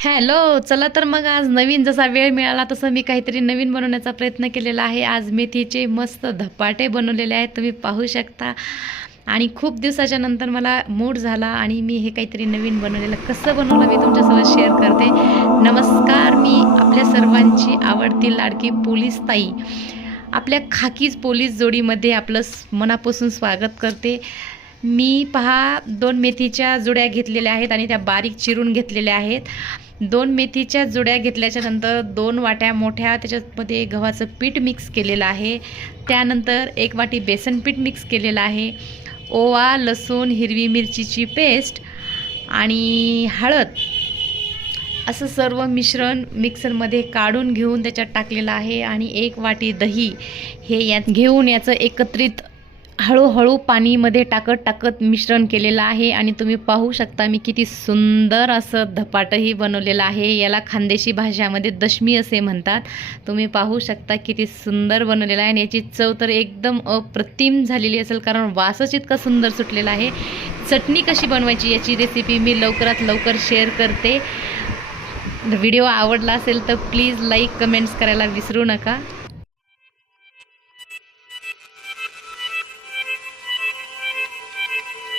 Hello, चला तर मग आज नवीन जसा वेळ मिळाला तसं मी काहीतरी नवीन बनवण्याचा प्रयत्न केलेला आहे. आज मेथीचे मस्त धपाटे बनवलेले आहेत, तुम्ही पाहू शकता. आणि खूप दिवसाच्या नंतर मला मूड झाला आणि मी हे काहीतरी नवीन बनवलेलं कसं बनवलं मी तुमच्यासोबत शेअर करते. नमस्कार, मी आपल्या सर्वांची आवडती लाडकी पोलीस ताई आपल्या खाकीज पोलीस जोडीमध्ये आपलं मनापासून स्वागत करते. मी पहा 2 मेथीच्या जुड्या घेतलेल्या आहेत आणि त्या बारीक चिरून घेतलेल्या आहेत. 2 मेथीच्या जुड्या घेतल्याच्या नंतर 2 वाट्या मोठ्या त्याच्यामध्ये गव्हाचं पीठ मिक्स केलेलं आहे. त्यानंतर 1 वाटी बेसन पीठ मिक्स केलेलं आहे. ओवा, लसूण, हिरवी मिरचीची पेस्ट आणि हळद असं सर्व मिश्रण मिक्सरमध्ये काढून घेऊन त्याच्यात टाकलेलं आहे. आणि 1 वाटी दही हे यात घेऊन याचं एकत्रित हळूहळू पाणीमध्ये टाकत मिश्रण केलेलं आहे. आणि तुम्ही पाहू शकता मी किती सुंदर असं धपाटंही बनवलेलं आहे. याला खानदेशी भाषामध्ये दशमी असे म्हणतात. तुम्ही पाहू शकता किती सुंदर बनवलेलं आहे आणि याची चव तर एकदम अप्रतिम झालेली असेल, कारण वासच इतका सुंदर सुटलेला आहे. चटणी कशी बनवायची याची रेसिपी मी लवकरात लवकर शेअर करते. व्हिडिओ आवडला असेल तर प्लीज लाईक कमेंट्स करायला विसरू नका.